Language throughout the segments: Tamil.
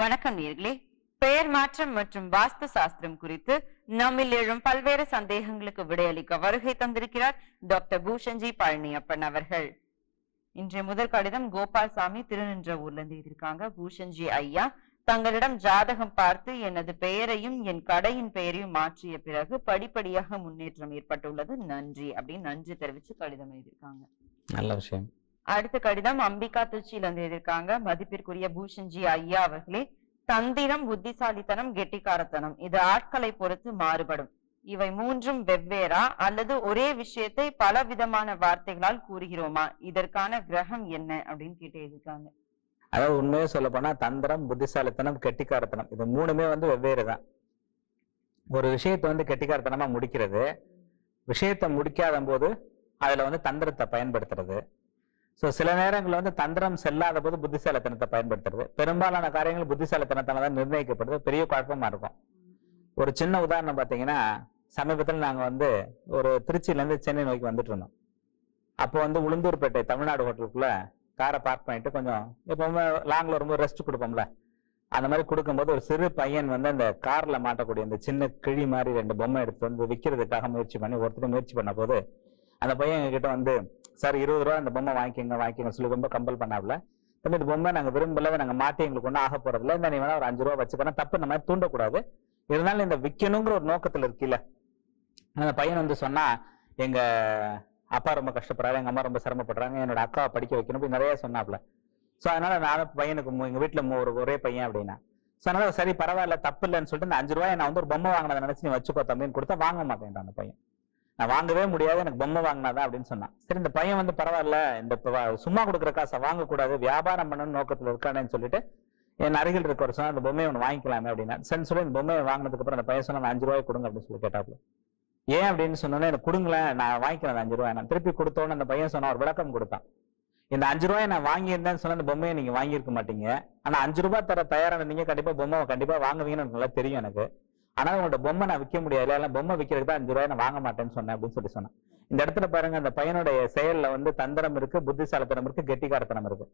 வணக்கம் நேர்களே. பெயர் மாற்றம் மற்றும் வாஸ்து சாஸ்திரம் குறித்து நம்மில் எழும் பல்வேறு சந்தேகங்களுக்கு விடையளிக்க வருகை தந்திருக்கிறார் டாக்டர் பூஷன்ஜி பழனியப்பன் அவர்கள். இன்றைய முதல் கடிதம் கோபால்சாமி திருநின்ற ஊர்ல இருந்து எழுதியிருக்காங்க. பூஷன்ஜி ஐயா தங்களிடம் ஜாதகம் பார்த்து எனது பெயரையும் என் கடையின் பெயரையும் மாற்றிய பிறகு படிப்படியாக முன்னேற்றம் ஏற்பட்டுள்ளது. நன்றி அப்படின்னு நன்றி தெரிவிச்சு கடிதம் எழுதியிருக்காங்க. நல்ல விஷயம். அடுத்த கடிதம் அம்பிகா திருச்சியிலிருந்து எழுதியிருக்காங்க. மதிப்பிற்குரிய பூஷன்ஜி ஐயா அவர்களே தந்திரம் புத்திசாலித்தனம் கெட்டிக்காரத்தனம். இது ஆட்களை பொறுத்து மாறுபடும். இவை மூன்றும் வெவ்வேறா? அல்லது ஒரே விஷயத்தை பல விதமான வார்த்தைகளால் கூறுகிறோமா? இதற்கான கிரகம் என்ன? அப்படின்னு கேட்டு எழுதியிருக்காங்க. அதாவது உண்மையே சொல்ல போனா தந்திரம் புத்திசாலித்தனம் கெட்டிக்காரத்தனம். இது மூணுமே வந்து வெவ்வேறு தான். ஒரு விஷயத்தை வந்து கெட்டிக்காரத்தனமா முடிக்கிறது. விஷயத்தை முடிக்காத போது அதுல வந்து தந்திரத்தை பயன்படுத்துறது. ஸோ சில நேரங்களில் வந்து தந்திரம் செல்லாத போது புத்திசாலித்தனத்தை பயன்படுத்துறது. பெரும்பாலான காரியங்கள் புத்திசாலித்தனத்தால தான் நிர்ணயிக்கப்படுது. பெரிய குழப்பமா இருக்கும். ஒரு சின்ன உதாரணம் பார்த்தீங்கன்னா சமீபத்தில் நாங்கள் வந்து ஒரு திருச்சியிலேருந்து சென்னை நோக்கி வந்துட்டு இருந்தோம். அப்போ வந்து உளுந்தூர்பேட்டை தமிழ்நாடு ஹோட்டலுக்குள்ள காரை பார்க் பண்ணிட்டு கொஞ்சம் எப்பவுமே லாங்கில் வரும்போது ரெஸ்ட் கொடுப்போம்ல. அந்த மாதிரி கொடுக்கும்போது ஒரு சிறு பையன் வந்து அந்த கார்ல மாட்டக்கூடிய அந்த சின்ன கிழி மாதிரி ரெண்டு பொம்மை எடுத்து வந்து விற்கிறதுக்காக முயற்சி பண்ணி ஒருத்தர் முயற்சி பண்ண போது அந்த பையன் எங்ககிட்ட வந்து சார் இருபது ரூபா அந்த பொம்மை வாங்கிக்கோங்க வாங்கிக்கோங்க சொல்லி ரொம்ப கம்பல் பண்ணாப்ல. தம்பி இந்த பொம்மை நாங்கள் விரும்பல நாங்கள் மாற்றி எங்களுக்கு ஒன்றும் ஆக போறதில்ல. இந்த நீ வேணா ஒரு அஞ்சு ரூபா வச்சுக்கணும் தப்பு இந்த மாதிரி தூண்டக்கூடாது. இருந்தாலும் இந்த விற்கணுங்கிற ஒரு நோக்கத்துல இருக்குல்ல. அந்த பையன் வந்து சொன்னா எங்க அப்பா ரொம்ப கஷ்டப்படுறாரு எங்க அம்மா ரொம்ப சிரமப்படுறாங்க என்னோட அக்காவை படிக்க வைக்கணும் இப்படி நிறைய சொன்னாப்ல. ஸோ அதனால நானும் பையனுக்கு மு- எங்க வீட்டுல மு- ஒரு ஒரே பையன் அப்படின்னா. ஸோ அதனால சரி பரவாயில்ல தப்பு இல்லைன்னு சொல்லிட்டு இந்த அஞ்சு ரூபாய் நான் வந்து ஒரு பொம்மை வாங்கினதை நினைச்சு நீ வச்சுக்கோ தம்பின்னு கொடுத்தா வாங்க மாட்டேன் அந்த பையன். நான் வாங்கவே முடியாது எனக்கு பொம்மை வாங்கினாதான் அப்படின்னு சொன்னான். சரி இந்த பையன் வந்து பரவாயில்ல இந்த சும்மா கொடுக்குற காசை வாங்கக்கூடாது வியாபாரம் பண்ணணும் நோக்கத்தில் இருக்கானேன்னு சொல்லிட்டு என் அருகில் இருக்க ஒரு சொன்னா அந்த பொம்மையை ஒன்று வாங்கிக்கலாமே அப்படின்னா. சரி சொல்லி இந்த பொம்மையை வாங்கினதுக்கு அப்புறம் அந்த பையன் சொன்னா அஞ்சு ரூபாய் கொடுங்க அப்படின்னு சொல்லி கேட்டாப்ல ஏன் அப்படின்னு சொன்னோன்னே எனக்கு கொடுங்களேன் நான் வாங்கிக்கிறேன் அந்த அஞ்சு ரூபாய். நான் திருப்பி கொடுத்தோன்னு அந்த பையன் சொன்ன ஒரு விளக்கம் கொடுத்தான். இந்த அஞ்சு ரூபாய் நான் வாங்கியிருந்தேன்னு சொன்ன அந்த பொம்மையை நீங்க வாங்கியிருக்க மாட்டீங்க. ஆனா அஞ்சு ரூபாய் தர தயாரான நீங்க கண்டிப்பா பொம்மை கண்டிப்பா வாங்குவீங்கன்னு எனக்கு நல்லா தெரியும் எனக்கு. ஆனா உங்களோட பொம்மை நான் விற்க முடியாது. இல்லை பொம்மை விற்கிறதுக்கு தான் அஞ்சு ரூபாய் நான் வாங்க மாட்டேன்னு சொன்னேன் அப்படின்னு சொல்லி சொன்னேன். இந்த இடத்துல பாருங்க அந்த பையனுடைய செயல்ல வந்து தந்திரம் இருக்கு புத்திசாலித்தனம் இருக்கு கெட்டிக்காரத்தனம் இருக்கு.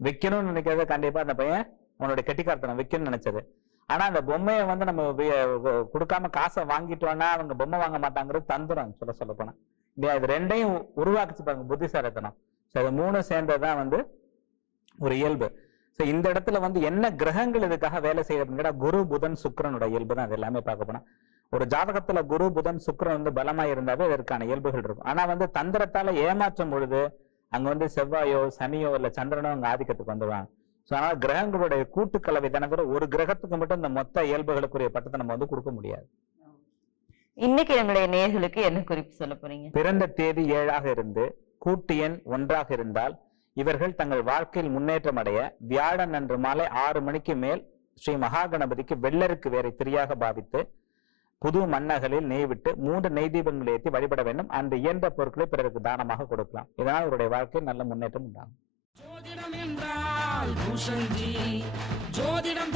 விற்கணும்னு நினைக்கிறது கண்டிப்பா அந்த பையன் உன்னோட கெட்டிக்காரத்தனம் விற்கணும்னு நினைச்சது. ஆனா அந்த பொம்மையை வந்து நம்ம கொடுக்காம காசை வாங்கிட்டோம்னா அவங்க பொம்மை வாங்க மாட்டாங்கிறது தந்திரம் சொல்ல சொல்ல போனா. இல்லையா இது ரெண்டையும் உருவாக்குச்சு பாருங்க புத்திசாலித்தனம். ஸோ அது மூணும் சேர்ந்ததுதான் வந்து ஒரு இயல்பு. ஸோ இந்த இடத்துல வந்து என்ன கிரகங்கள் இதுக்காக வேலை செய்யறதுன்னு கேட்டா குரு புதன் சுக்கிரனோட இயல்பு தான். அது எல்லாமே பார்க்க போனா ஒரு ஜாதகத்துல குரு புதன் சுக்கிரன் வந்து பலமா இருந்தாவே இதற்கான இயல்புகள் இருக்கும். ஆனா வந்து தந்திரத்தால ஏமாற்றும் பொழுது அங்க வந்து செவ்வாயோ சனியோ இல்ல சந்திரனோ அங்க ஆதிக்கத்துக்கு வந்துடுவாங்க ஸோ அதனால கிரகங்களுடைய கூட்டுக்கலவை தானே தவிர ஒரு கிரகத்துக்கு மட்டும் இந்த மொத்த இயல்புகளுக்குரிய பட்டத்தை நம்ம வந்து கொடுக்க முடியாது. இன்னைக்கு நம்முடைய நேர்களுக்கு என்ன குறிப்பு சொல்ல போறீங்க? பிறந்த தேதி ஏழாக இருந்து கூட்டு எண் ஒன்றாக இருந்தால் இவர்கள் தங்கள் வாழ்க்கையில் முன்னேற்றம் அடைய வியாழன் அன்று மாலை ஆறு மணிக்கு மேல் ஸ்ரீ மகாகணபதிக்கு வெள்ளருக்கு வேரை திரியாக பாவித்து புது மண்ணகலில் நெய் விட்டு மூன்று நெய் தீபங்கள் ஏற்றி வழிபட வேண்டும். அந்த இயன்ற பொருட்களை பிறருக்கு தானமாக கொடுக்கலாம். இதனால் இவருடைய வாழ்க்கையில் நல்ல முன்னேற்றம் உண்டாகும். ஜோதிடம் என்றால் ஜோதிடம்